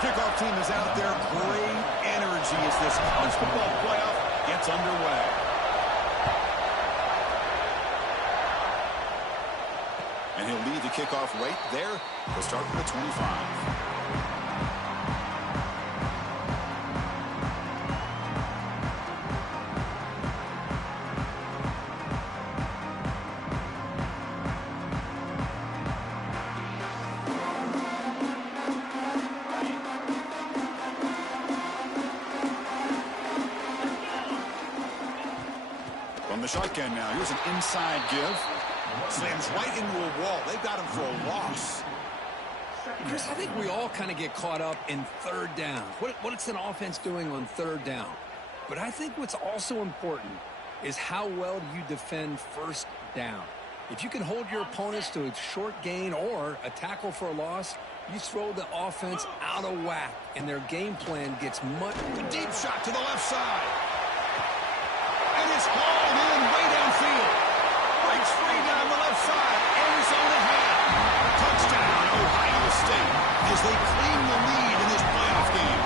kickoff team is out there. Great energy as this college football playoff gets underway. And he'll lead the kickoff right there. He'll start with the 25. From the shotgun now, here's an inside give. Slams right into a wall. They've got him for a loss. Chris, I think we all kind of get caught up in third down. What's an offense doing on third down? But I think what's also important is how well do you defend first down. If you can hold your opponents to a short gain or a tackle for a loss, you throw the offense out of whack, and their game plan gets much. A deep shot to the left side. And it's hauled in way downfield. Breaks free down the left side. Arizona had. Touchdown, Ohio State, as they claim the lead in this playoff game.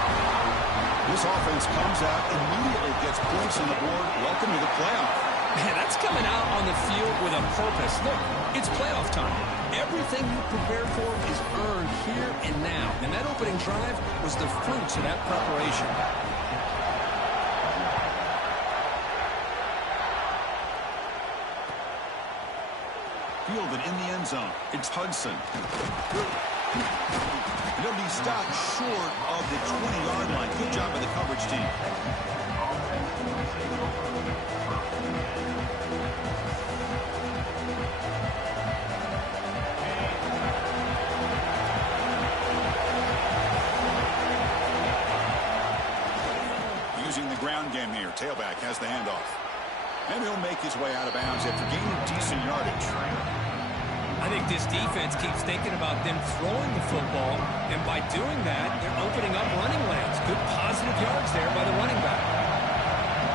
This offense comes out, immediately gets points on the board. Welcome to the playoff. Man, that's coming out on the field with a purpose. Look, it's playoff time. Everything you prepare for is earned here and now. And that opening drive was the fruits of that preparation. Fielded in the end zone. It's Hudson. He'll be stopped short of the 20-yard line. Good job by the coverage team. Using the ground game here. Tailback has the handoff. And he'll make his way out of bounds after gaining decent yardage. I think this defense keeps thinking about them throwing the football, and by doing that, they're opening up running lanes. Good positive yards there by the running back.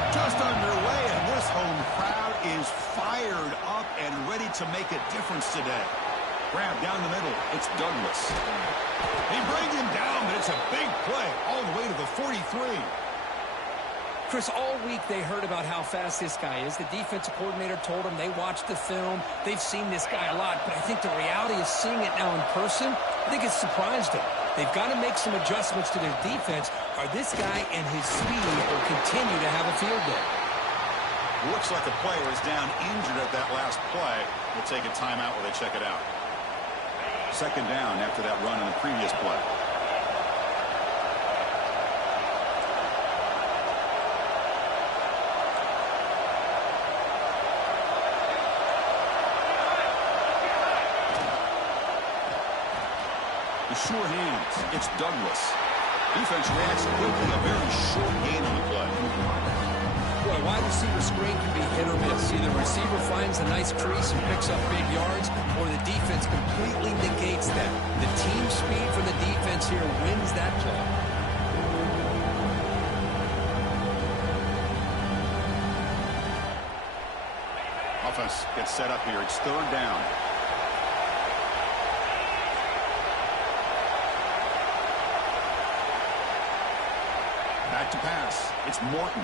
Just underway, and this home crowd is fired up and ready to make a difference today. Grab down the middle. It's Douglas. He brings him down, but it's a big play all the way to the 43. Chris, all week they heard about how fast this guy is. The defensive coordinator told them they watched the film. They've seen this guy a lot, but I think the reality is seeing it now in person, I think it's surprised them. They've got to make some adjustments to their defense, or this guy and his speed will continue to have a field day. Looks like a player is down injured at that last play. We'll take a timeout while they check it out. Second down after that run in the previous play. Sure hands. It's Douglas. Defense reacts quickly. A very short gain on the play. Boy, a wide receiver screen can be hit or miss. Either the receiver finds a nice crease and picks up big yards, or the defense completely negates that. The team speed from the defense here wins that play. Offense gets set up here. It's third down. Back to pass. It's Morton.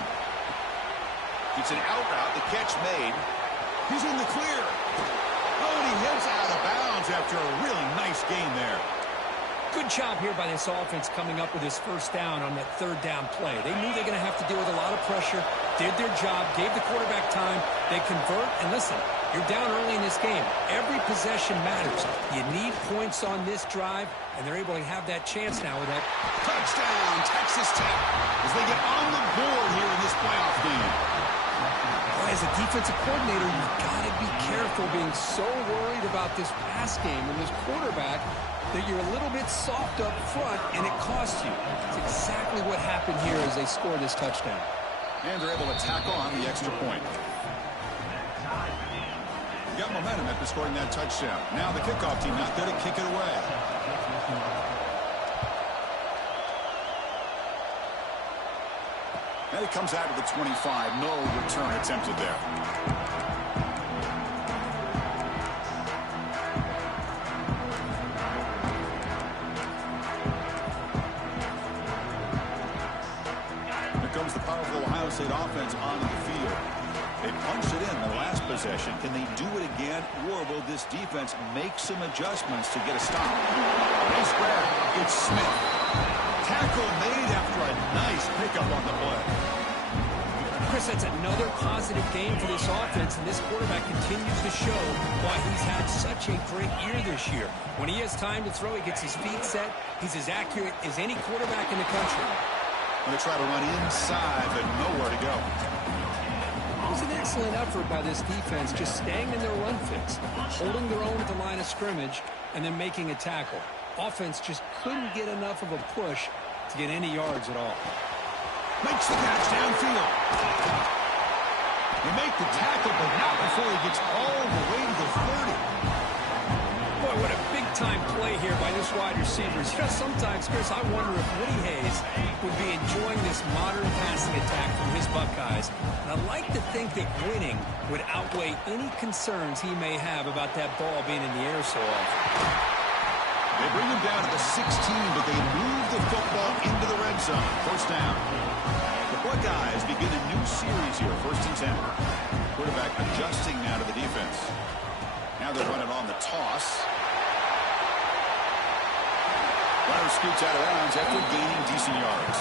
It's an out route. The catch made. He's in the clear. Oh, and he hits out of bounds after a really nice gain there. Good job here by this offense coming up with his first down on that third down play. They knew they were going to have to deal with a lot of pressure, did their job, gave the quarterback time. They convert, and listen, you're down early in this game. Every possession matters. You need points on this drive, and they're able to have that chance now with that. Touchdown, Texas Tech, as they get on the board here in this playoff game. Boy, as a defensive coordinator, you've got to be careful being so worried about this pass game and this quarterback that you're a little bit soft up front, and it costs you. It's exactly what happened here as they scored this touchdown. And they're able to tackle on the extra point. Got momentum after scoring that touchdown. Now the kickoff team not there to kick it away. And it comes out of the 25. No return attempted there. comes the powerful Ohio State offense onto the field. They punched it in the last possession. Can they do it again, or will this defense make some adjustments to get a stop? Nice grab. It's Smith. Tackle made after a nice pickup on the play. Chris, that's another positive game for this offense, and this quarterback continues to show why he's had such a great year this year. When he has time to throw, he gets his feet set. He's as accurate as any quarterback in the country. Going to try to run inside, but nowhere to go. It was an excellent effort by this defense, just staying in their run fix, holding their own at the line of scrimmage, and then making a tackle. Offense just couldn't get enough of a push to get any yards at all. Makes the catch downfield. They make the tackle, but not before he gets all the way to the 30. Boy, what a big-time play here by this wide receiver. You know, sometimes, Chris, I wonder if Woody Hayes would be enjoying this modern passing attack from his Buckeyes. And I'd like to think that winning would outweigh any concerns he may have about that ball being in the air so often. They bring him down to the 16, but they move the football into the red zone. First down. The Buckeyes begin a new series here, 1st and 10. Quarterback adjusting now to the defense. Now they're running on the toss. Runner scoots out of bounds after gaining decent yards.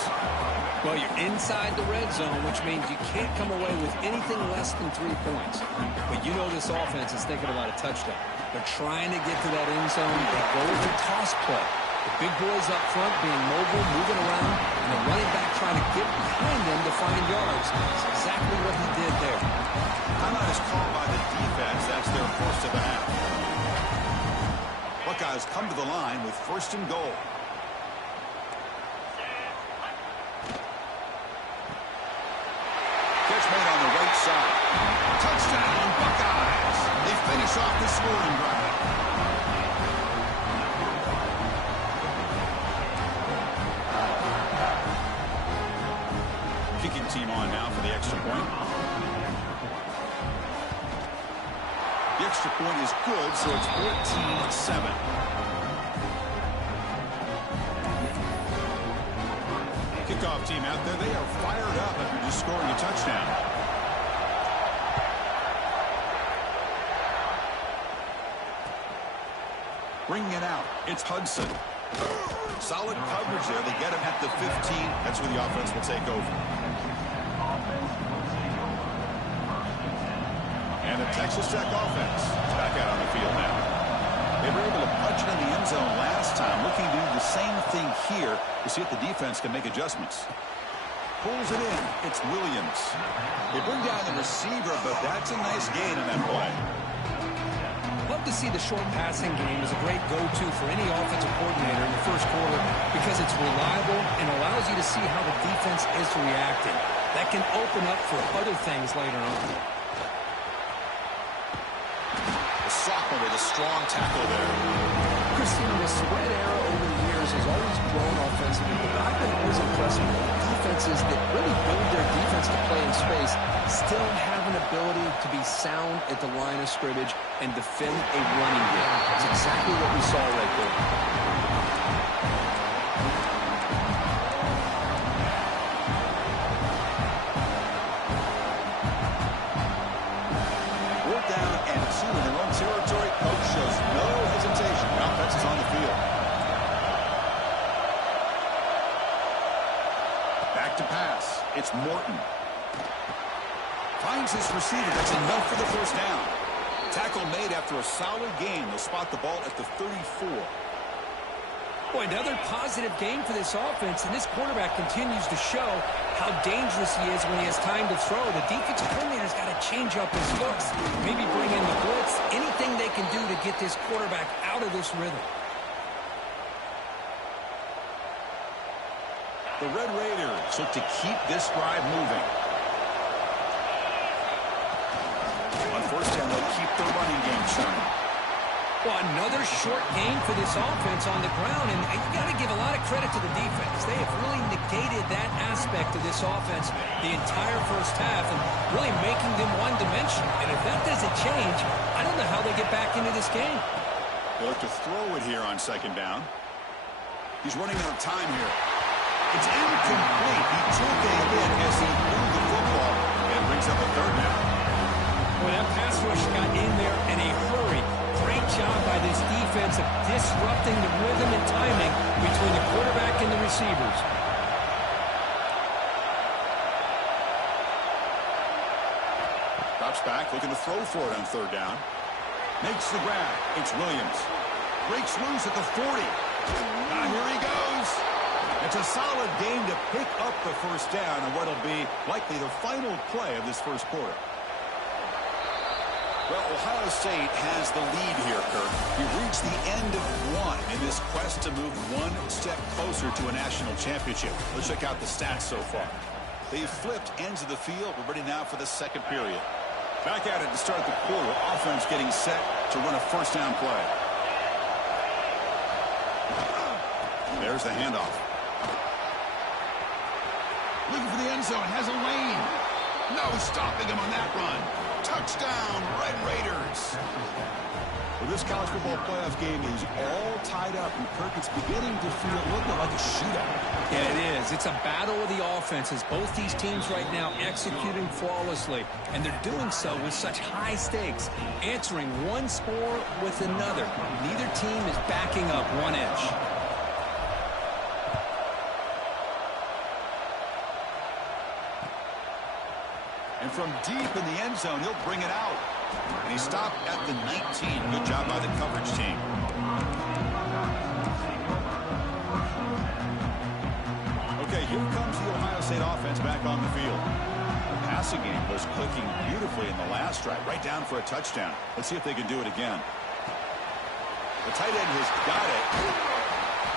Well, you're inside the red zone, which means you can't come away with anything less than 3 points. But you know this offense is thinking about a touchdown. They're trying to get to that end zone. They go with the toss play. The big boys up front being mobile, moving around, and the running back trying to get behind them to find yards. That's exactly what he did there. Timeout is called by the defense. That's their first of the half. Buckeyes come to the line with 1st and goal. Catch made on the right side. Touchdown, Buckeyes. They finish off the scoring drive. Kicking team on now for the extra point. The extra point is good, so it's 14-7. Kickoff team out there, they are fired up after just scoring a touchdown. Bringing it out, it's Hudson. Solid coverage there. They get him at the 15. That's where the offense will take over. And the Texas Tech offense is back out on the field now. They were able to punch it in the end zone last time. Looking to do the same thing here to see if the defense can make adjustments. Pulls it in. It's Williams. They bring down the receiver, but that's a nice gain on that play. Love to see the short passing game as a great go-to for any offensive coordinator in the first quarter because it's reliable and allows you to see how the defense is reacting. That can open up for other things later on. The sophomore with a strong tackle there. Christine, the spread era over the years has always grown offensively, but I've been always impressed with defenses that really build their defense to play in space, still have an ability to be sound at the line of scrimmage and defend a running game. That's exactly what we saw right there. Fourth down and 2 in their own territory. Coach shows no hesitation. The offense is on the field. Back to pass. It's Morton. Finds his receiver. That's enough for the first down. Tackle made after a solid gain. They'll spot the ball at the 34. Boy, another positive game for this offense, and this quarterback continues to show how dangerous he is when he has time to throw. The defensive coordinator's got to change up his looks, maybe bring in the blitz, anything they can do to get this quarterback out of this rhythm. The Red Raiders look to keep this drive moving. On first down, they'll keep the running game churning. Well, another short game for this offense on the ground, and you got to give a lot of credit to the defense. They have really negated that aspect of this offense the entire first half and really making them one-dimensional. And if that doesn't change, I don't know how they get back into this game. They'll look to throw it here on second down. He's running out of time here. It's incomplete. He took a hit as chance of disrupting the rhythm and timing between the quarterback and the receivers. Drops back, looking to throw for it on third down. Makes the grab. It's Williams. Breaks loose at the 40. Now here he goes. It's a solid game to pick up the first down and what'll be likely the final play of this first quarter. Well, Ohio State has the lead here, Kirk. We've reached the end of one in this quest to move one step closer to a national championship. Let's check out the stats so far. They've flipped ends of the field. We're ready now for the second period. Back at it to start the quarter. Offense getting set to run a first down play. There's the handoff. Looking for the end zone. Has a lane. No stopping him on that run. Touchdown, Red Raiders. Well, this college football playoff game is all tied up, and Kirk, it's beginning to feel a little bit like a shootout. Yeah, it is. It's a battle of the offenses. Both these teams right now executing flawlessly, and they're doing so with such high stakes, answering one score with another. Neither team is backing up one inch. And from deep in the end zone, he'll bring it out. And he stopped at the 19. Good job by the coverage team. Okay, here comes the Ohio State offense back on the field. The passing game was clicking beautifully in the last drive, right down for a touchdown. Let's see if they can do it again. The tight end has got it.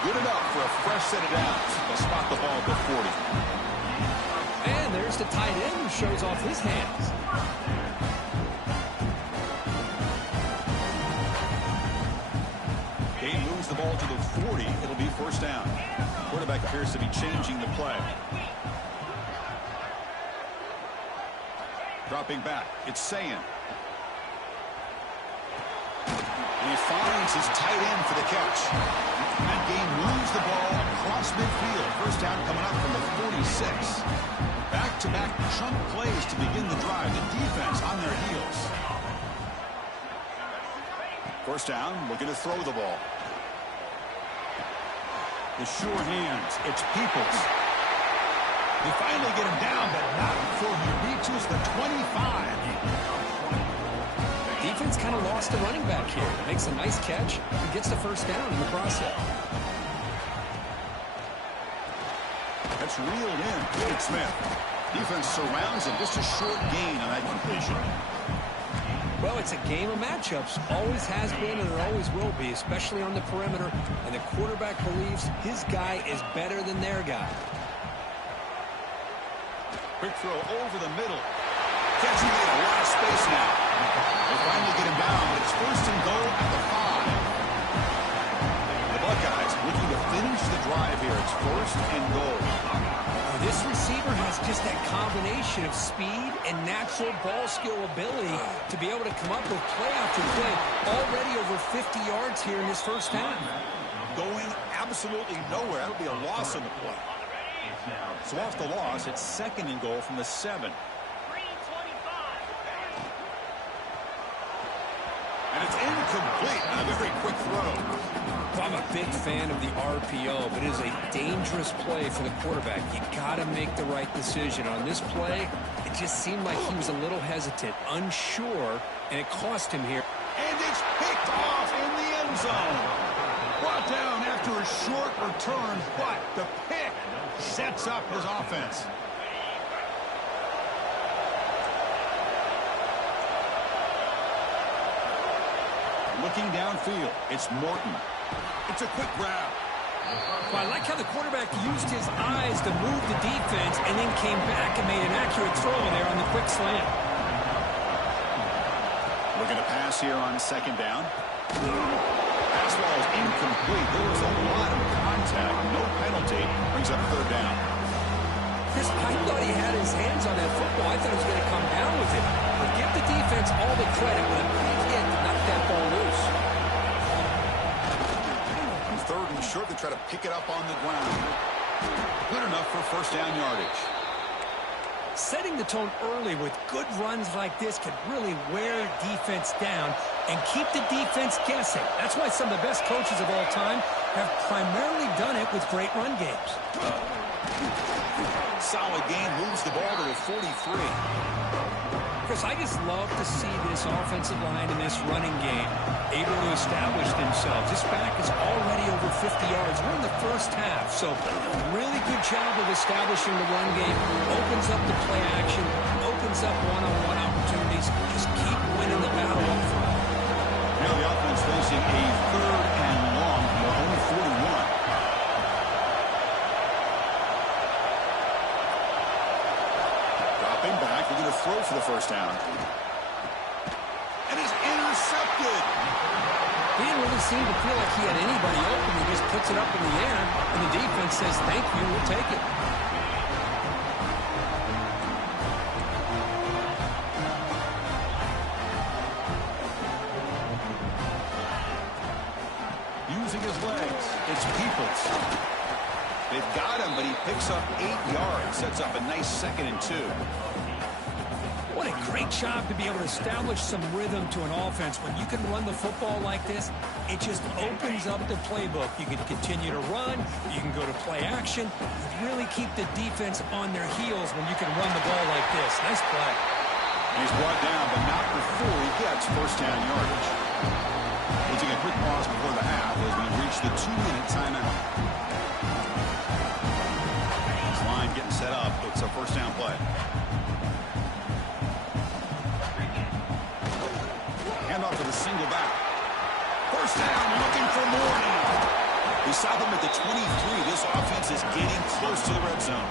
Good enough for a fresh set of downs. They'll spot the ball at the 40. And there's the tight end who shows off his hands. Game moves the ball to the 40. It'll be first down. Quarterback appears to be changing the play. Dropping back. It's Sayin. And he finds his tight end for the catch. That game moves the ball across midfield. First down coming up from the 46. Back-to-back chunk plays to begin the drive. The defense on their heels. First down, looking to throw the ball. The sure hands. It's Peoples. They finally get him down, but not before he reaches the 25. Defense kind of lost the running back here. Makes a nice catch and gets the first down in the process. That's reeled in. Willie Smith. Defense surrounds him. Just a short gain on that completion. Well, it's a game of matchups. Always has been and it always will be, especially on the perimeter. And the quarterback believes his guy is better than their guy. Quick throw over the middle. Catching it a lot of space now. They finally get him down, but it's first and goal at the 5. The Buckeyes looking to finish the drive here. It's first and goal. This receiver has just that combination of speed and natural ball skill ability to be able to come up with play after play. Already over 50 yards here in this first half. Going absolutely nowhere. That'll be a loss on the play. So off the loss, it's second and goal from the 7. And it's incomplete. A very quick throw. Well, I'm a big fan of the RPO, but it is a dangerous play for the quarterback. You got to make the right decision. On this play, it just seemed like he was a little hesitant, unsure, and it cost him here. And it's picked off in the end zone. Brought down after a short return, but the pick sets up his offense. Looking downfield, it's Morton. It's a quick grab. Well, I like how the quarterback used his eyes to move the defense and then came back and made an accurate throw there on the quick slant. Looking to pass here on second down. Pass ball is incomplete. There was a lot of contact. No penalty. Brings up third down. Chris, I thought he had his hands on that football. I thought he was going to come down with it. But give the defense all the credit with a big hit to knock that ball loose. Third and short, they try to pick it up on the ground. Good enough for first down yardage. setting the tone early with good runs like this can really wear defense down and keep the defense guessing. That's why some of the best coaches of all time have primarily done it with great run games. Solid game, moves the ball to the 43. Chris, I just love to see this offensive line in this running game able to establish themselves. This back is already over 50 yards. We're in the first half, so really good job of establishing the run game. Opens up the play action, opens up one-on-one opportunities. Just keep winning the battle up front. Now the offense facing a 3rd and long from their own 41. Dropping back, we're going to throw for the first down. And it's intercepted. He didn't really seem to feel like he had anybody open. He just puts it up in the air, and the defense says, thank you, we'll take it. Using his legs, it's Peoples. They've got him, but he picks up 8 yards, sets up a nice 2nd and 2. What a great job to be able to establish some rhythm to an offense. When you can run the football like this, it just opens up the playbook. You can continue to run. You can go to play action. You really keep the defense on their heels when you can run the ball like this. Nice play. And he's brought down, but not before he gets first down yardage. We'll take a quick pause before the half as we reach the 2-minute timeout. This line getting set up. It's a first down play. Handoff to the single back. First down, looking for more now. We saw them at the 23. This offense is getting close to the red zone.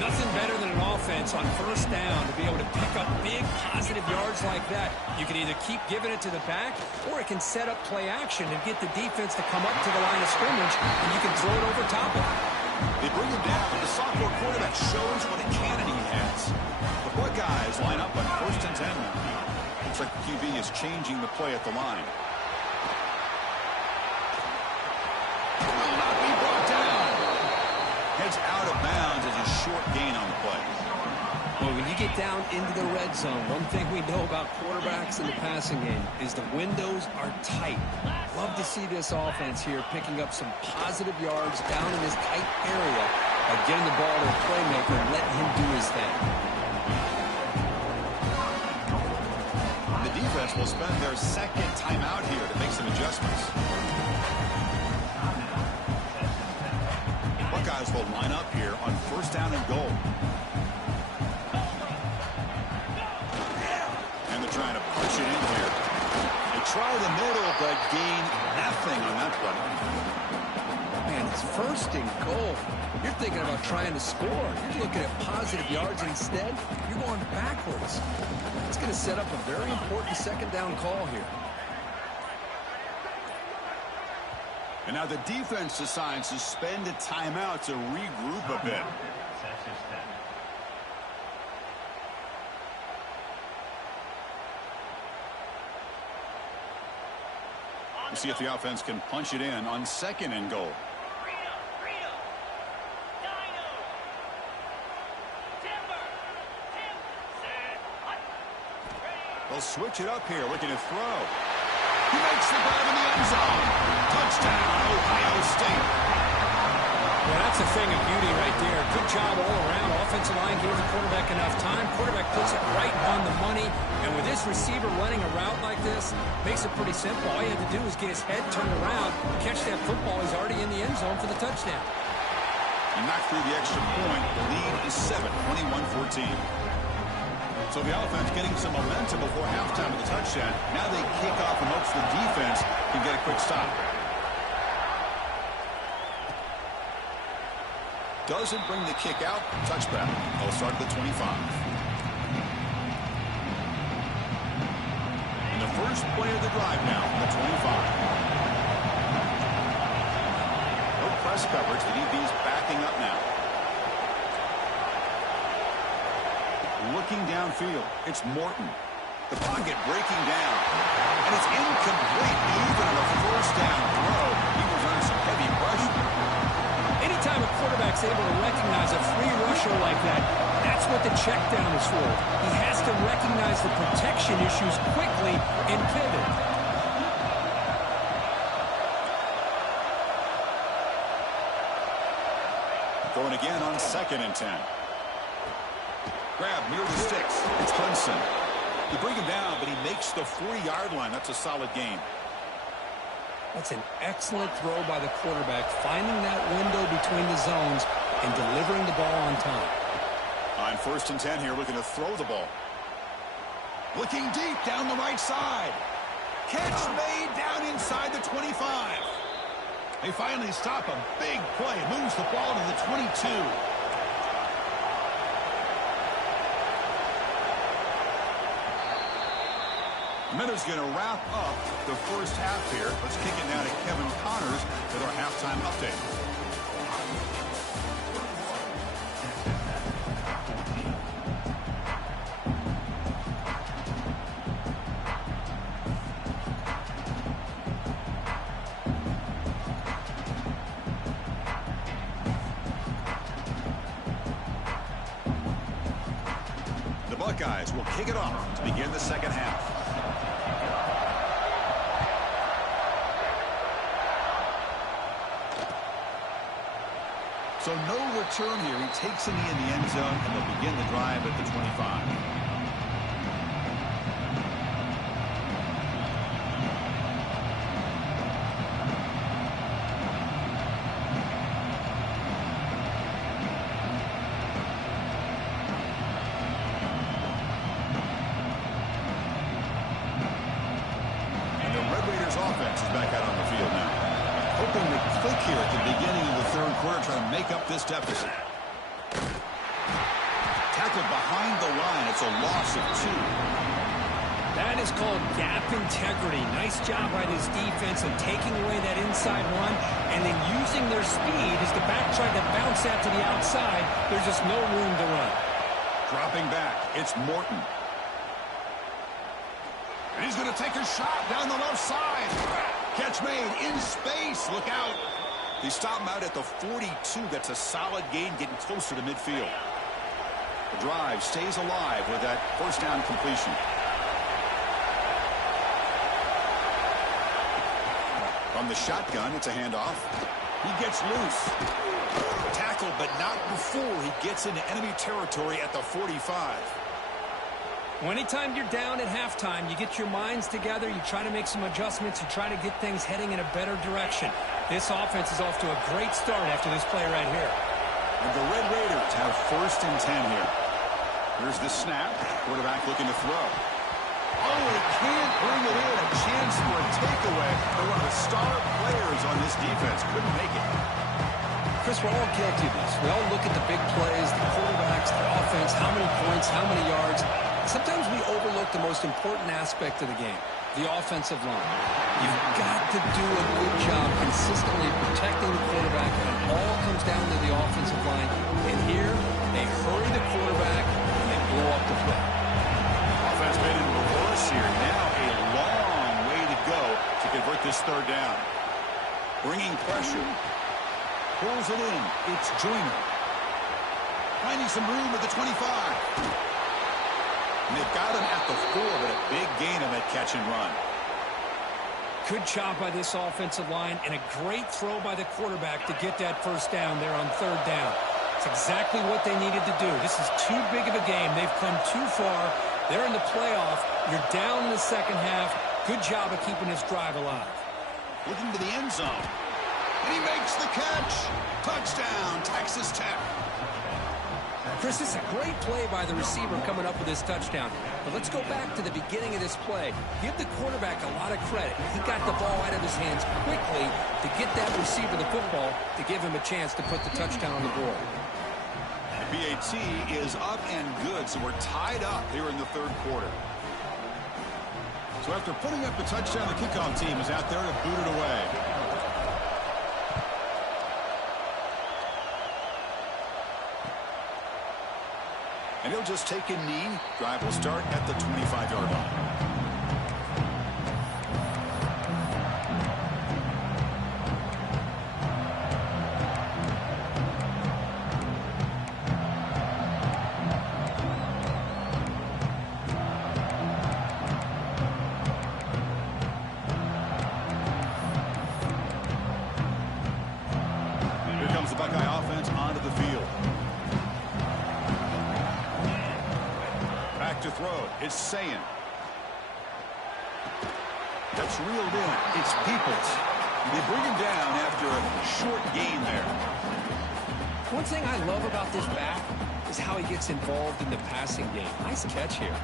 Nothing better than an offense on first down to be able to pick up big positive yards like that. You can either keep giving it to the back, or it can set up play action and get the defense to come up to the line of scrimmage, and you can throw it over top of it. They bring him down, but the sophomore quarterback shows what a cannon he has. The Buckeyes line up on 1st and 10 now. Looks like the QB is changing the play at the line. Will not be brought down. Heads out of bounds as a short gain on the play. Well, when you get down into the red zone, one thing we know about quarterbacks in the passing game is the windows are tight. Love to see this offense here picking up some positive yards down in this tight area by getting the ball to a playmaker and letting him do his thing. The defense will spend their 2nd timeout here to make some adjustments. Buckeyes will line up here on first down and goal. And they're trying to push it in here. They try the middle, but gain nothing on that play. Man, it's 1st and goal. You're thinking about trying to score. You're looking at positive yards instead. You're going backwards. It's going to set up a very important 2nd down call here. And now the defense decides to spend a timeout to regroup a bit. We'll see if the offense can punch it in on 2nd and goal. They'll switch it up here, looking to throw. He makes the grab in the end zone. Touchdown, Ohio State. Well, that's a thing of beauty right there. Good job all around. Offensive line gave the quarterback enough time. Quarterback puts it right on the money. And with this receiver running a route like this, makes it pretty simple. All he had to do was get his head turned around, catch that football. He's already in the end zone for the touchdown. He knocked through the extra point. The lead is 7, 21-14. So the offense getting some momentum before halftime with the touchdown. Now they kick off and hopes the defense can get a quick stop. Doesn't bring the kick out. Touchback. They'll start at the 25. And the first play of the drive now from the 25. No press coverage. The DB's backing up now. Looking downfield, it's Morton. The pocket breaking down. And it's incomplete. Even on a first down throw, he was under some heavy pressure. Anytime a quarterback's able to recognize a free rusher like that, that's what they the check down is for. He has to recognize the protection issues quickly and pivot. Going again on 2nd and 10. Grab near the sticks. It's Hudson. You bring him down, but he makes the 40-yard line. That's a solid gain. That's an excellent throw by the quarterback, finding that window between the zones and delivering the ball on time. On 1st and 10 here, looking to throw the ball. Looking deep down the right side. Catch made down inside the 25. They finally stop a big play. Moves the ball to the 22. Miller's going to wrap up the first half here. Let's kick it now to Kevin Connors with our halftime update. The Buckeyes will kick it off to begin the second half. So no return here. He takes it in the end zone, and they'll begin the drive at the 25. And the Red Raiders offense is back out on the field now. Hoping to click here at the beginning of the third quarter, trying to make up this deficit. Tackled behind the line. It's a loss of 2. That is called gap integrity. Nice job by this defense of taking away that inside run and then using their speed as the back tried to bounce that to the outside. There's just no room to run. Dropping back, it's Morton. And he's going to take a shot down the left side. Catch made in space. Look out. They stop him out at the 42. That's a solid gain, getting closer to midfield. The drive stays alive with that first down completion. From the shotgun, it's a handoff. He gets loose. Tackled, but not before he gets into enemy territory at the 45. Well, anytime you're down at halftime, you get your minds together, you try to make some adjustments, you try to get things heading in a better direction. This offense is off to a great start after this play right here. And the Red Raiders have 1st and 10 here. Here's the snap. Quarterback looking to throw. Oh, he can't bring it in. A chance for a takeaway. But one of the star players on this defense couldn't make it. Chris, we're all guilty of this. We all look at the big plays, the quarterbacks, the offense, how many points, how many yards. Sometimes we overlook the most important aspect of the game, the offensive line. You've got to do a good job consistently protecting the quarterback, and it all comes down to the offensive line. And here, they hurry the quarterback, and they blow up the play. Offense been in reverse here. Now a long way to go to convert this third down. Bringing pressure. Pulls it in. It's Joyner. Finding some room at the 25. And they've got him at the 4, but a big gain on that catch and run. Good job by this offensive line, and a great throw by the quarterback to get that first down there on 3rd down. It's exactly what they needed to do. This is too big of a game. They've come too far. They're in the playoff. You're down in the second half. Good job of keeping this drive alive. Looking to the end zone. And he makes the catch. Touchdown, Texas Tech. Chris, this is a great play by the receiver coming up with this touchdown. But let's go back to the beginning of this play. Give the quarterback a lot of credit. He got the ball out of his hands quickly to get that receiver the football to give him a chance to put the touchdown on the board. The PAT is up and good, so we're tied up here in the third quarter. So after putting up the touchdown, the kickoff team is out there to boot it away. And he'll just take a knee. Drive will start at the 25-yard line. back to throw. It's Sayin. That's reeled in. It's Peoples. They bring him down after a short gain there. One thing I love about this back is how he gets involved in the passing game. Nice catch here.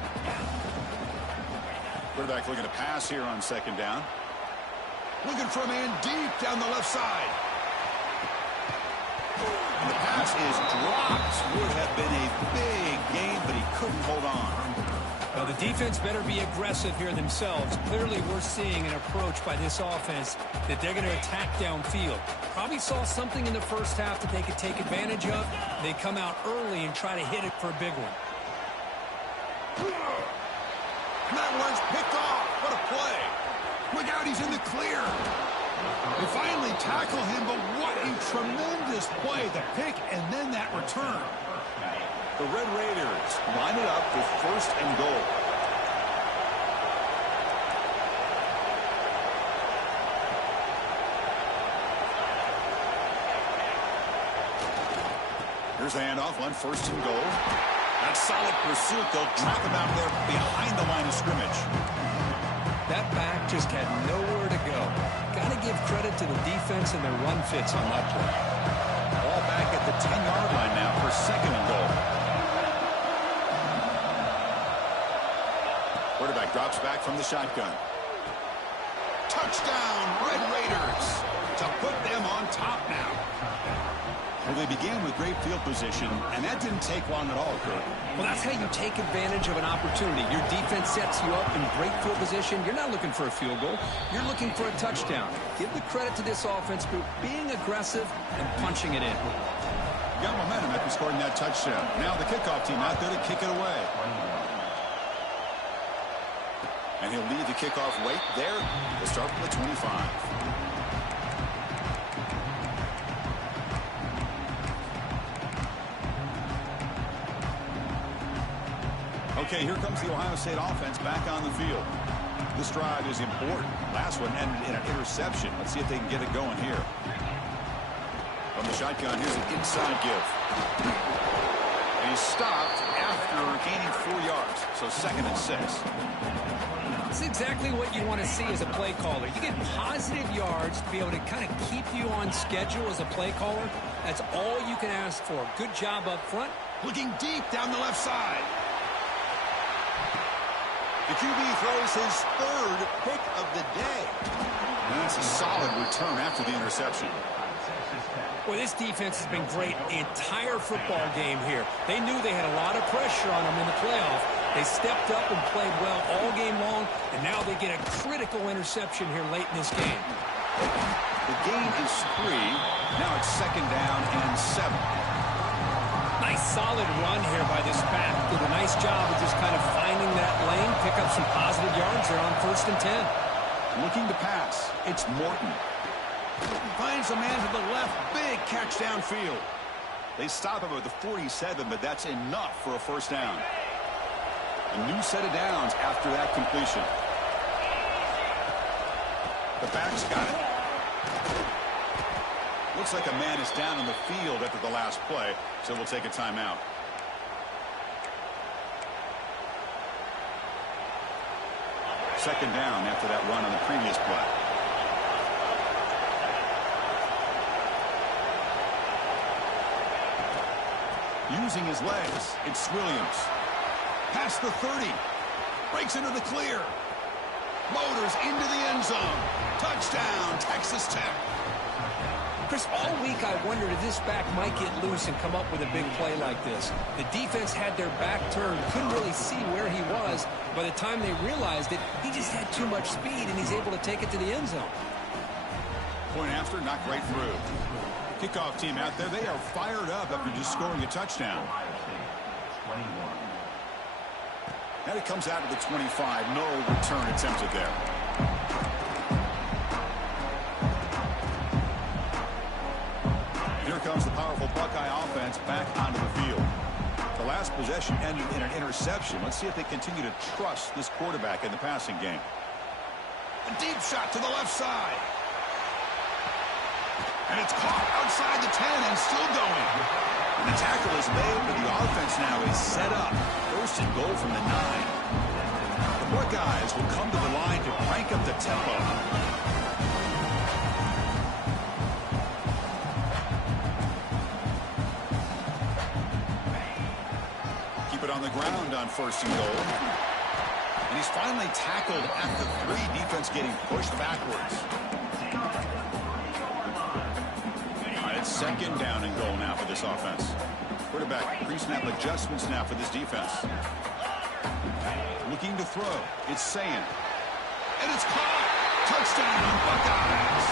Quarterback looking to pass here on second down. Looking for a man deep down the left side. And the pass is dropped. Would have been a big gain, but he couldn't hold on. Well, the defense better be aggressive here themselves. Clearly, we're seeing an approach by this offense that they're going to attack downfield. Probably saw something in the first half that they could take advantage of. They come out early and try to hit it for a big one. That one's picked off. What a play. Look out, he's in the clear. They finally tackle him, but what a tremendous play. The pick and then that return. The Red Raiders line it up with first and goal. Here's the handoff on first and goal. That's solid pursuit. They'll trap him out there behind the line of scrimmage. That back just had nowhere to go. Got to give credit to the defense and their run fits on that play. Ball back at the 10-yard line now for second and goal. Quarterback drops back from the shotgun. Touchdown, Red Raiders, to put them on top now. Well, they began with great field position, and that didn't take long at all, Kurt. Well, that's how you take advantage of an opportunity. Your defense sets you up in great field position. You're not looking for a field goal. You're looking for a touchdown. Give the credit to this offense group being aggressive and punching it in. Got momentum after scoring that touchdown. Now the kickoff team out there to kick it away. And he'll lead the kickoff right there to start from the 25. Okay, here comes the Ohio State offense back on the field. This drive is important. Last one ended in an interception. Let's see if they can get it going here. From the shotgun, here's an inside give. And he's stopped after gaining 4 yards. So second and 6. It's exactly what you want to see as a play caller. You get positive yards to be able to kind of keep you on schedule as a play caller. That's all you can ask for. Good job up front. Looking deep down the left side. The QB throws his third pick of the day. And that's a solid return after the interception. Well, this defense has been great the entire football game here. They knew they had a lot of pressure on them in the playoff. They stepped up and played well all game long, and now they get a critical interception here late in this game. The gain is 3. Now it's second down and 7. Nice solid run here by this back. Did a nice job of just kind of finding that lane, pick up some positive yards there on first and 10. Looking to pass. It's Morton. Finds a man to the left. Big catch downfield. They stop him at the 47, but that's enough for a first down. A new set of downs after that completion. The back's got it. Looks like a man is down on the field after the last play, so we'll take a timeout. Second down after that run on the previous play. Using his legs, it's Williams. Past the 30. Breaks into the clear. Motors into the end zone. Touchdown, Texas Tech. Chris, all week I wondered if this back might get loose and come up with a big play like this. The defense had their back turned, couldn't really see where he was. By the time they realized it, he just had too much speed, and he's able to take it to the end zone. Point after, knocked right through. Kickoff team out there, they are fired up after just scoring a touchdown. And it comes out to the 25. No return attempted there. Here comes the powerful Buckeye offense back onto the field. The last possession ended in an interception. Let's see if they continue to trust this quarterback in the passing game. A deep shot to the left side. And it's caught outside the 10 and still going. And the tackle is made, but the offense now is set up. first and goal from the 9. The Buckeyes will come to the line to crank up the tempo. Keep it on the ground on first and goal. And he's finally tackled at the 3. Defense getting pushed backwards. All right, it's second down and goal now for this offense. Quarterback pre-snap adjustments now for this defense. Looking to throw. It's Sayin. And it's caught. Touchdown, Buckeyes.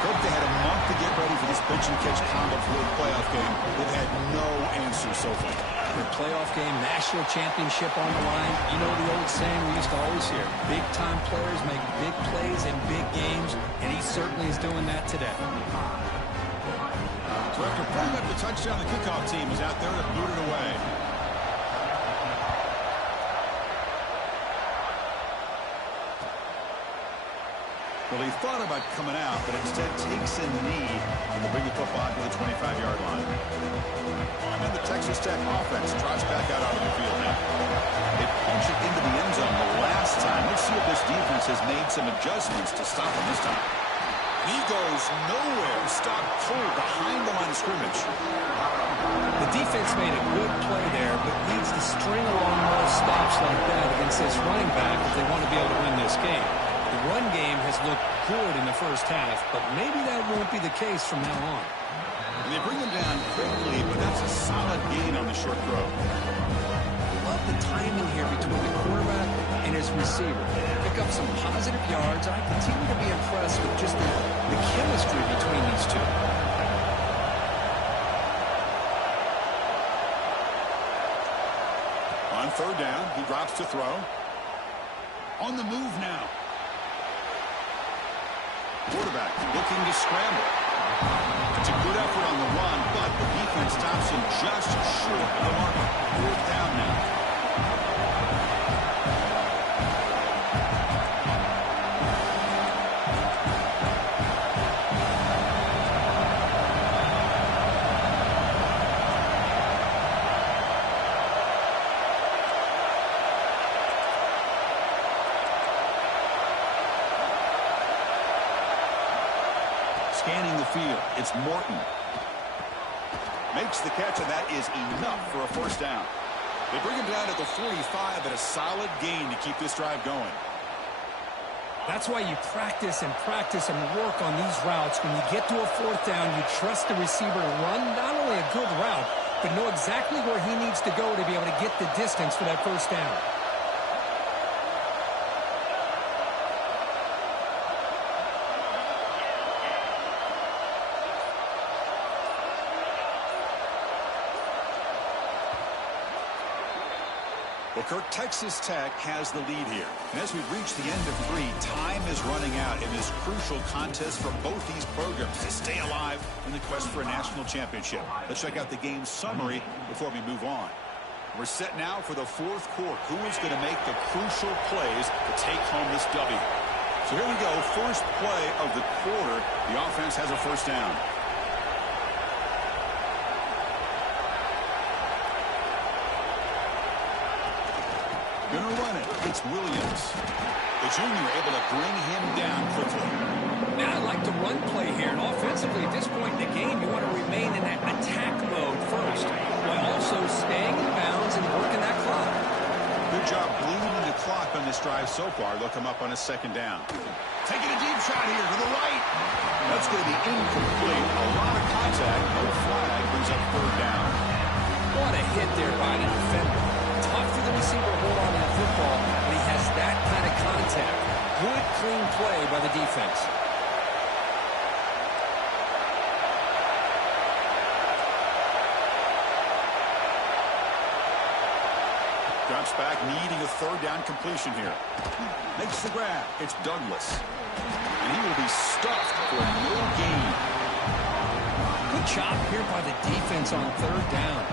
Coach, they had a month to get ready for this pitch and catch combo for the playoff game. They've had no answer so far. Their playoff game, national championship on the line. You know the old saying we used to always hear. Big-time players make big plays in big games, and he certainly is doing that today. So after putting up the touchdown, the kickoff team is out there to boot it away. Well, he thought about coming out, but instead takes a knee to bring the football to the 25-yard line. And the Texas Tech offense trots back out onto the field now. They punch it into the end zone the last time. Let's see if this defense has made some adjustments to stop him this time. He goes nowhere. Stopped cold behind the line of scrimmage. The defense made a good play there, but needs to string along more stops like that against this running back if they want to be able to win this game. The run game has looked good in the first half, but maybe that won't be the case from now on. And they bring him down quickly, but that's a solid gain on the short throw. Love the timing here between the quarterback and his receiver. Pick up some positive yards. I continue to be impressed with just the chemistry between these two. On third down, he drops to throw. On the move now. Quarterback looking to scramble. It's a good effort on the run, but the defense stops him just short of the mark. Fourth down now. Scanning the field, it's Morton. Makes the catch, and that is enough for a first down. They bring him down at the 45 at a solid gain to keep this drive going. That's why you practice and work on these routes. When you get to a fourth down, you trust the receiver to run not only a good route, but know exactly where he needs to go to be able to get the distance for that first down. Well, Kirk, Texas Tech has the lead here. And as we reach the end of 3, time is running out in this crucial contest for both these programs to stay alive in the quest for a national championship. Let's check out the game summary before we move on. We're set now for the fourth quarter. Who is going to make the crucial plays to take home this W? So here we go. First play of the quarter. The offense has a first down. Gonna run it. It's Williams. The junior able to bring him down quickly. Now I like the run play here. And offensively, at this point in the game, you want to remain in that attack mode first, while also staying in bounds and working that clock. Good job bleeding the clock on this drive so far. They'll come up on a second down. Taking a deep shot here to the right. That's going to be incomplete. A lot of contact. No flag. Brings up third down. What a hit there by the defender. Tough for the receiver to hold on to the football, but he has that kind of contact. Good, clean play by the defense. Drops back, needing a third down completion here. Makes the grab. It's Douglas. And he will be stuffed for no gain. Good job here by the defense on third down.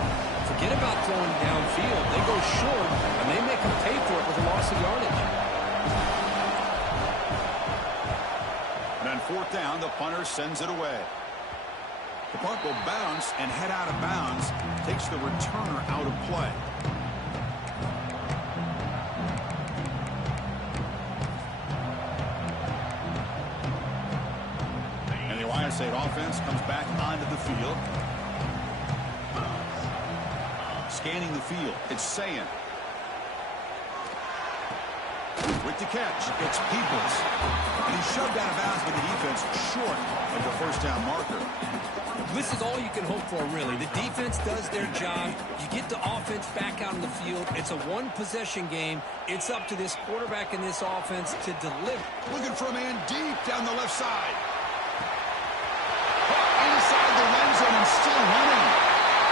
Forget about throwing downfield. They go short, and they make them pay for it with a loss of yardage. And on fourth down, the punter sends it away. The punt will bounce and head out of bounds. Takes the returner out of play. State offense comes back onto the field. Scanning the field, it's Sayin. With the catch, it's Peoples. And he's shoved out of bounds by the defense short of the first down marker. This is all you can hope for, really. The defense does their job. You get the offense back out on the field. It's a one-possession game. It's up to this quarterback and this offense to deliver. Looking for a man deep down the left side. Inside the end zone and still running.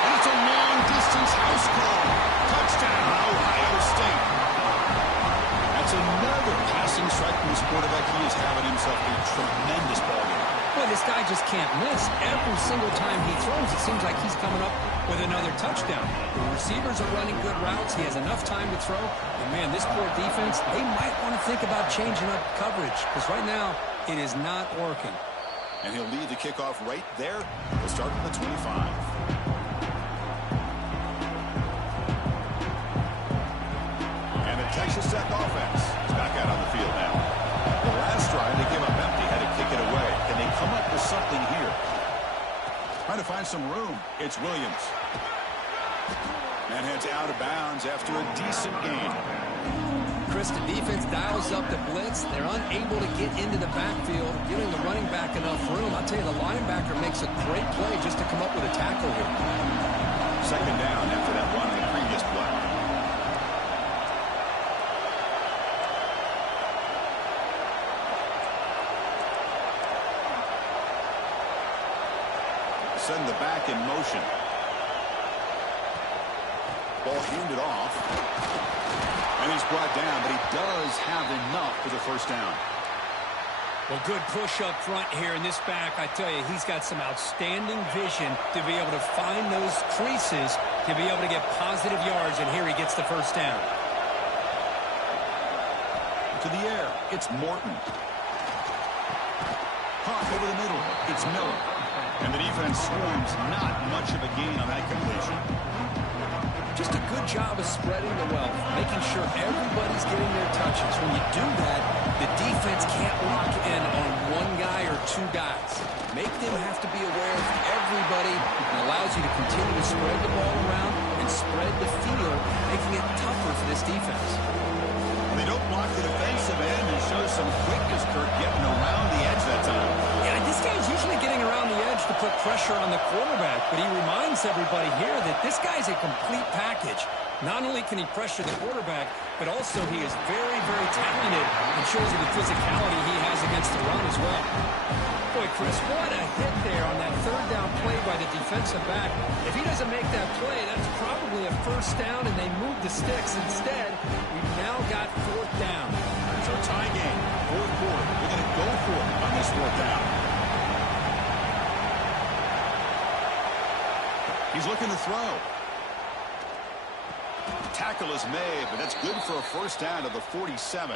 And it's a long-distance house call. Touchdown, Ohio State. That's another passing strike from this quarterback. He is having himself a tremendous ballgame. Well, this guy just can't miss. Every single time he throws, it seems like he's coming up with another touchdown. The receivers are running good routes. He has enough time to throw. And, man, this poor defense, they might want to think about changing up coverage because right now it is not working. And he'll lead the kickoff right there. We'll start at the 25. And the Texas Tech offense is back out on the field now. The last drive, they came up empty, had to kick it away. And they come up with something here. Trying to find some room. It's Williams. And heads out of bounds after a decent gain. Chris, the defense dials up the blitz. They're unable to get into the backfield, giving the running back enough room. I'll tell you, the linebacker makes a great play just to come up with a tackle here. Second down after that run in the previous play. Send the back in motion. Ball handed off. And he's brought down, but he does have enough for the first down. Well, good push up front here in this back. I tell you, he's got some outstanding vision to be able to find those creases to be able to get positive yards, and here he gets the first down. To the air, it's Morton. Pop over the middle, it's Miller. And the defense swarms not much of a gain on that completion. Just a good job of spreading the wealth, making sure everybody's getting their touches. When you do that, the defense can't lock in on one guy or two guys. Make them have to be aware of everybody and allows you to continue to spread the ball around and spread the field, making it tougher for this defense. They don't block the defensive end and show some quickness, Kirk, getting around the edge that time. Yeah, this guy's usually getting around the edge to put pressure on the quarterback, but he reminds everybody here that this guy's a complete package. Not only can he pressure the quarterback, but also he is very, very talented and shows you the physicality he has against the run as well. Boy, Chris, what a hit there on that third down play by the defensive back. If he doesn't make that play, that's probably a first down, and they move the sticks. Instead, we've now got fourth down. It's our tie game, fourth quarter. We're going to go for it on this fourth down. He's looking to throw. Tackle is made, but that's good for a first down to the 47.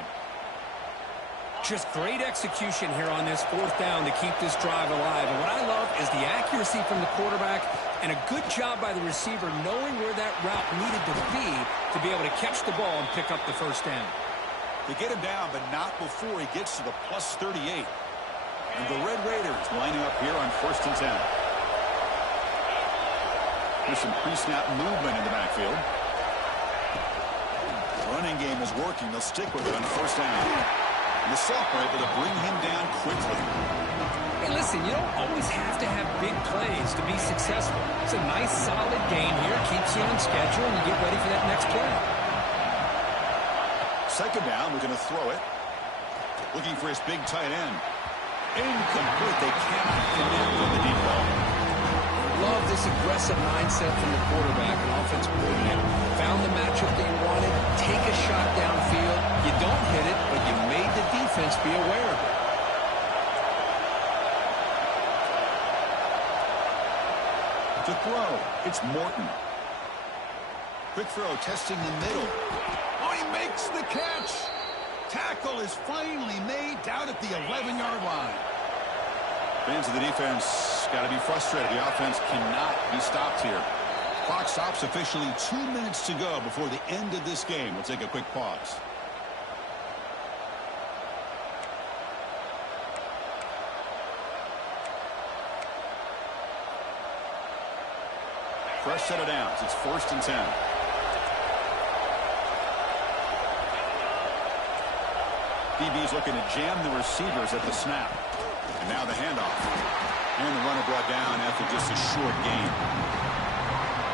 Just great execution here on this fourth down to keep this drive alive. And what I love is the accuracy from the quarterback and a good job by the receiver knowing where that route needed to be able to catch the ball and pick up the first down. They get him down, but not before he gets to the plus 38. And the Red Raiders lining up here on first and 10. There's some pre-snap movement in the backfield. The running game is working. They'll stick with it on first down. And the sophomore able to bring him down quickly. Hey, listen, you don't always have to have big plays to be successful. It's a nice, solid gain here. Keeps you on schedule, and you get ready for that next play. Second down, we're going to throw it. Looking for his big tight end. Incomplete. They cannot connect with the deep ball. Love this aggressive mindset from the quarterback and offense coordinator. Found the matchup they wanted. Take a shot downfield. You don't hit it, but you made the defense be aware of it. To throw, it's Morton. Quick throw, testing the middle. Oh, he makes the catch. Tackle is finally made down at the 11-yard line. Fans of the defense got to be frustrated. The offense cannot be stopped here. Clock stops officially 2 minutes to go before the end of this game. We'll take a quick pause. fresh set of downs. It's 1st and 10. DB's looking to jam the receivers at the snap. And now the handoff. And the runner brought down after just a short gain.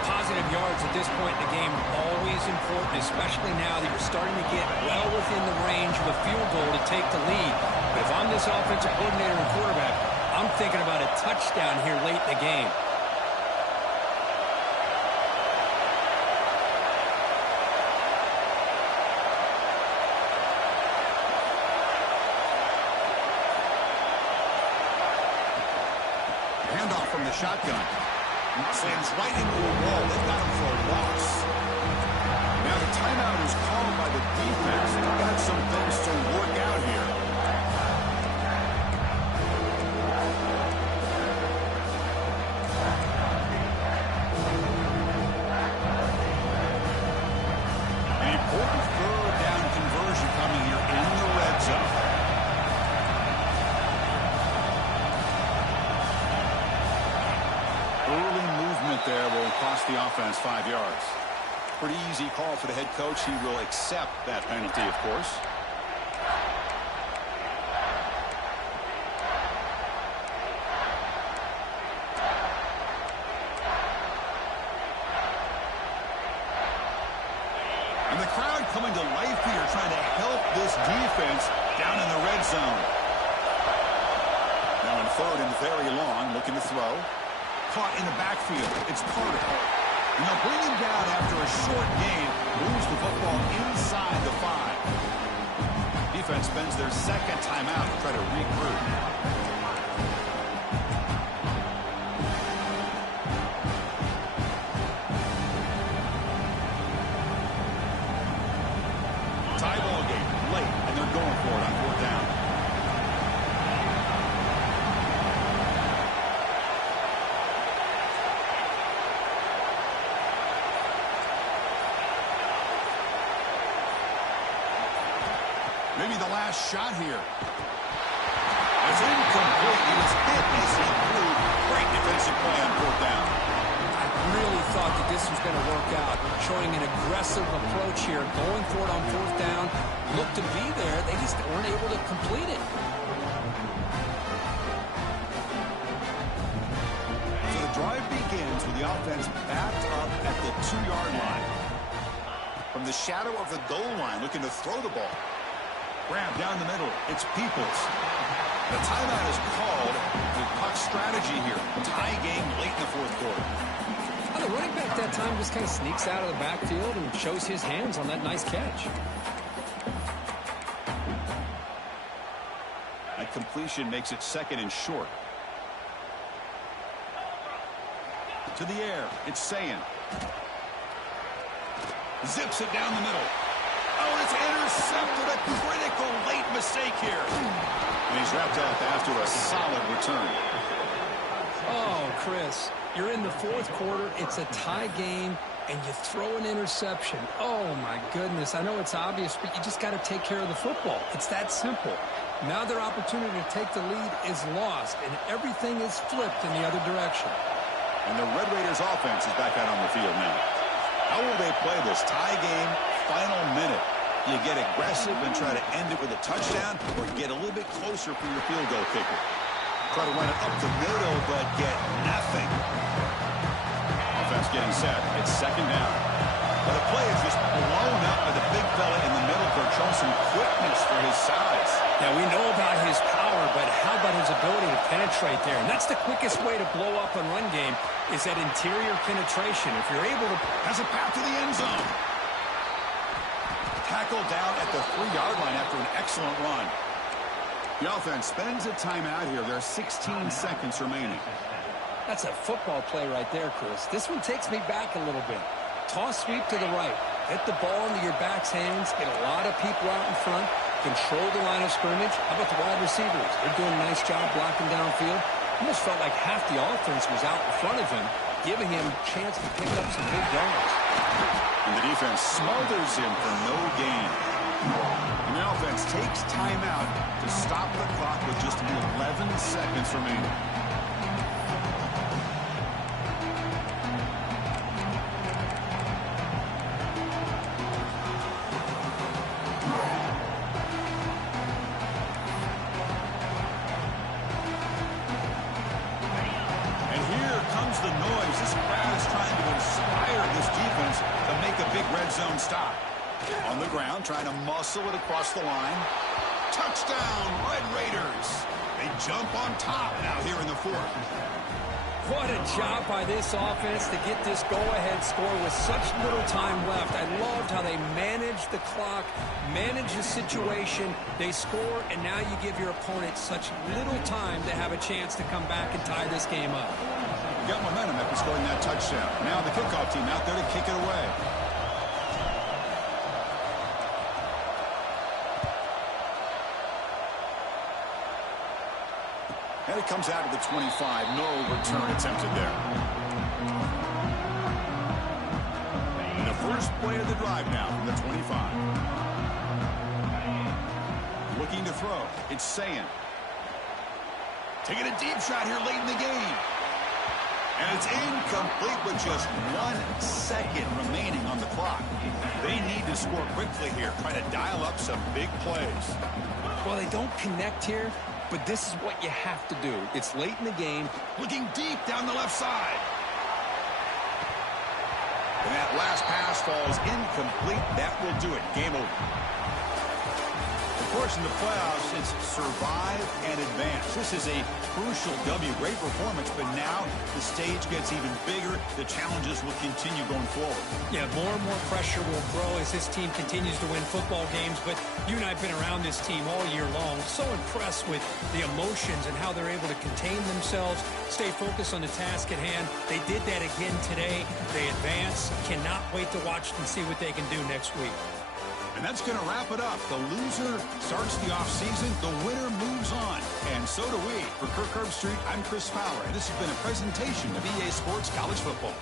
Positive yards at this point in the game are always important, especially now that you're starting to get well within the range of a field goal to take the lead. But if I'm this offensive coordinator and quarterback, I'm thinking about a touchdown here late in the game. Handoff from the shotgun. Slams right into a wall. They've got him for a loss. Now the timeout is called by the defense. They've got some things to work out here. An important 3rd down conversion coming here in the red zone. Early movement there will cost the offense 5 yards. Pretty easy call for the head coach. He will accept that penalty, of course. And the crowd coming to life here, trying to help this defense down in the red zone. Now in 3rd and very long, looking to throw. Caught in the backfield. It's Carter. And they'll bring him down after a short gain. Moves the football inside the 5. Defense spends their 2nd timeout to try to regroup. Tie ball game late, and they're going for it on 4th down. Maybe the last shot here. It's incomplete. He was hit as he flew. Great defensive play on 4th down. I really thought that this was going to work out, showing an aggressive approach here, going for it on 4th down. Looked to be there. They just weren't able to complete it. So the drive begins with the offense backed up at the 2-yard line. From the shadow of the goal line, looking to throw the ball. Grab down the middle. It's Peoples. The timeout is called. The puck strategy here. Tie game late in the 4th quarter. Well, the running back that time just kind of sneaks out of the backfield and shows his hands on that nice catch. That completion makes it 2nd and short. To the air. It's Sayan. Zips it down the middle. Oh, it's intercepted. A critical late mistake here. And he's wrapped up after a solid return. Oh, Chris, you're in the 4th quarter. It's a tie game, and you throw an interception. Oh, my goodness. I know it's obvious, but you just got to take care of the football. It's that simple. Now their opportunity to take the lead is lost, and everything is flipped in the other direction. And the Red Raiders offense is back out on the field now. How will they play this tie game, final minute? You get aggressive and try to end it with a touchdown, or get a little bit closer for your field goal kicker. Try to run it up the middle, but get nothing. Offense getting set. It's 2nd down. Well, the play is just blown up by the big fella in the middle for showing some quickness for his size. Now, we know about his power, but how about his ability to penetrate there? And that's the quickest way to blow up a run game, is that interior penetration. If you're able to... Has a path to the end zone. Tackled down at the 3-yard line after an excellent run. The offense spends a timeout here. There are 16 seconds remaining. That's a football play right there, Chris. This one takes me back a little bit. Toss sweep to the right. Get the ball into your back's hands. Get a lot of people out in front. Control the line of scrimmage. How about the wide receivers? They're doing a nice job blocking downfield. Almost felt like half the offense was out in front of him, giving him a chance to pick up some big yards. And the defense smothers him for no gain. And the offense takes timeout to stop the clock with just 11 seconds remaining. On the ground, trying to muscle it across the line. Touchdown, Red Raiders. They jump on top now here in the fourth. What a job by this offense to get this go-ahead score with such little time left. I loved how they managed the clock, managed the situation. They score, and now you give your opponent such little time to have a chance to come back and tie this game up. Got momentum after scoring that touchdown. Now the kickoff team out there to kick it away. And it comes out of the 25. No return attempted there. And the first play of the drive now from the 25. Looking to throw. It's Sayan. Taking a deep shot here late in the game. And it's incomplete with just 1 second remaining on the clock. They need to score quickly here. Try to dial up some big plays. Well, they don't connect here, but this is what you have to do. It's late in the game. Looking deep down the left side. And that last pass falls incomplete. That will do it. Game over. Of course, in the playoffs, it's survive and advance. This is a crucial W. Great performance, but now the stage gets even bigger. The challenges will continue going forward. Yeah, more and more pressure will grow as this team continues to win football games, but you and I have been around this team all year long. So impressed with the emotions and how they're able to contain themselves, stay focused on the task at hand. They did that again today. They advance. Cannot wait to watch and see what they can do next week. And that's going to wrap it up. The loser starts the offseason. The winner moves on. And so do we. For Kirk Herbstreit, I'm Chris Fowler. And this has been a presentation of EA Sports College Football.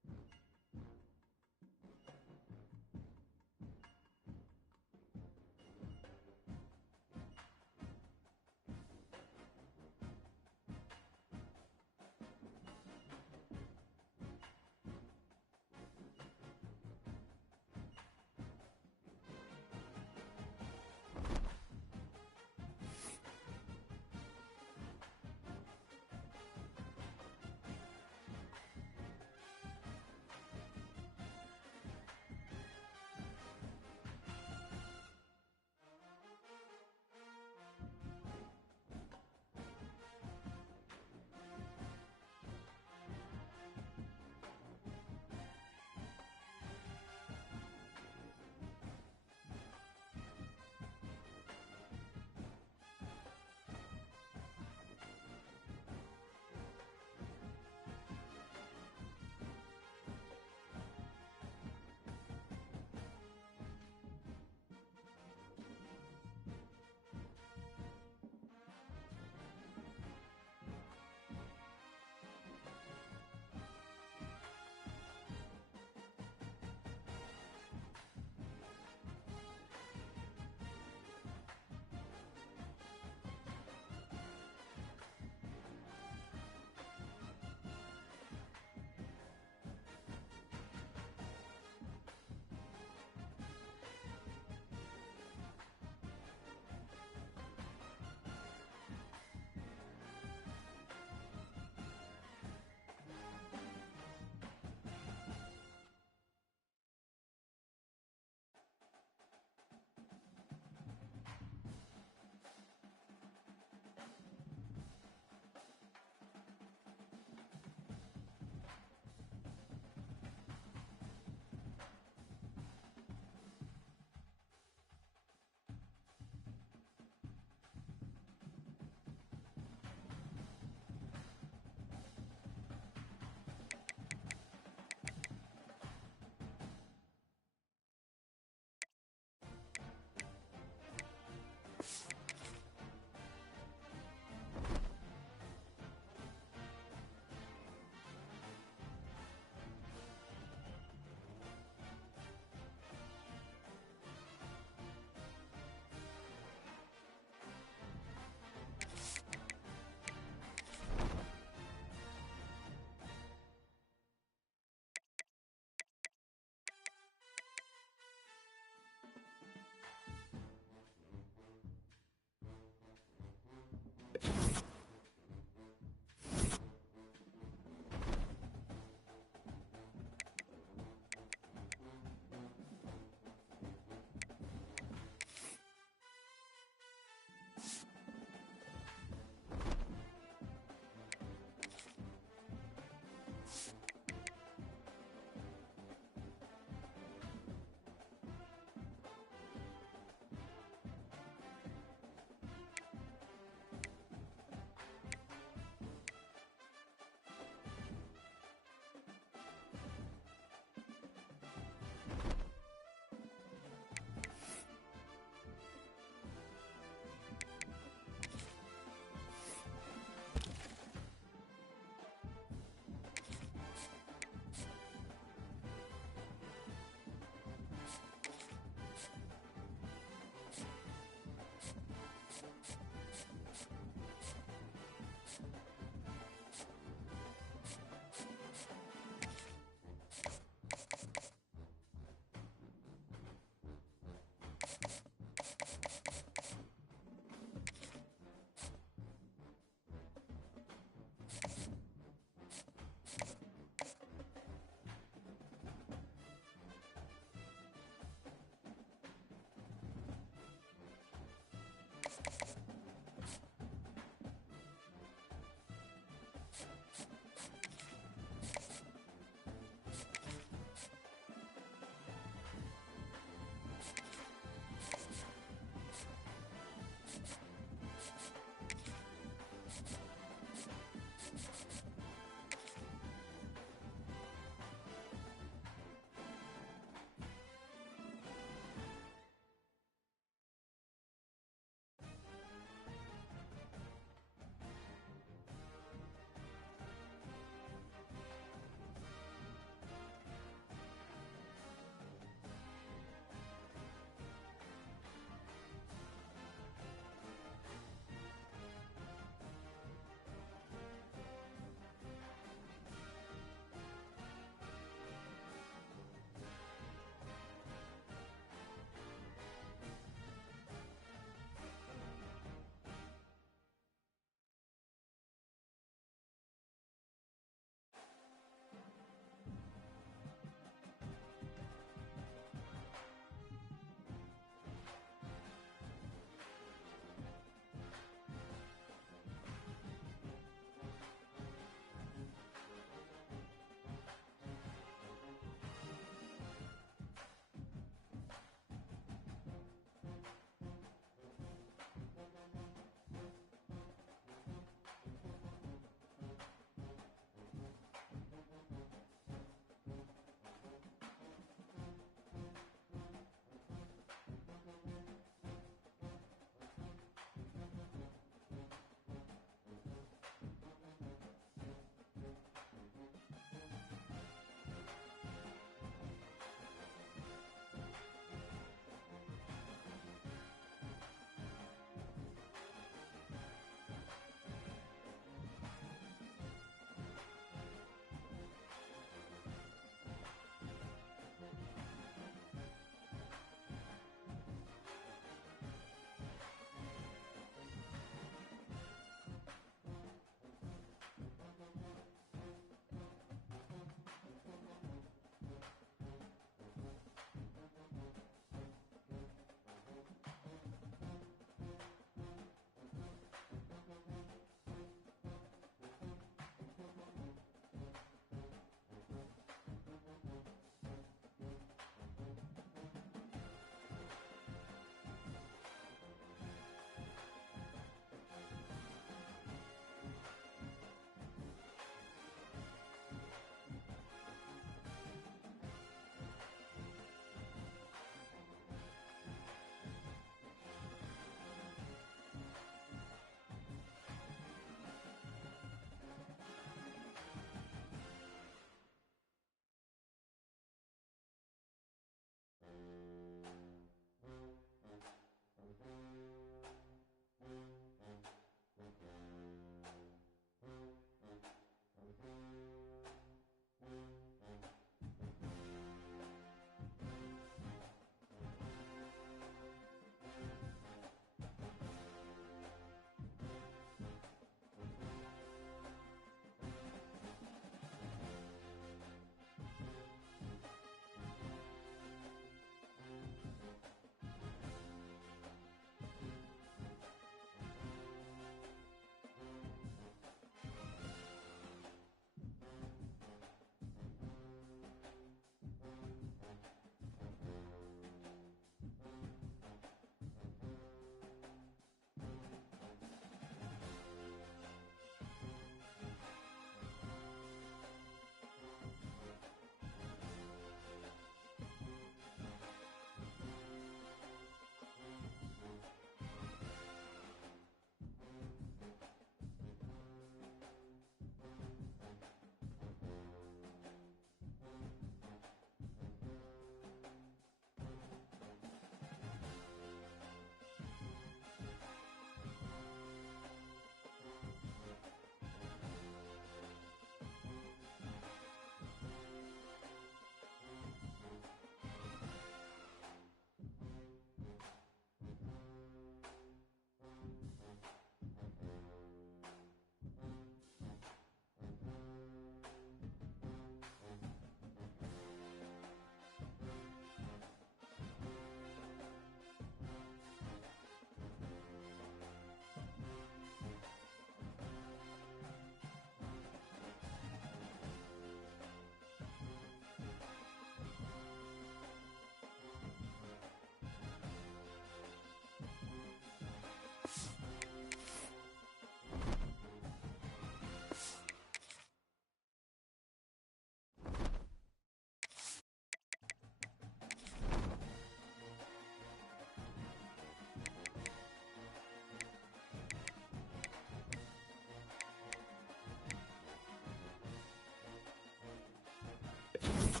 You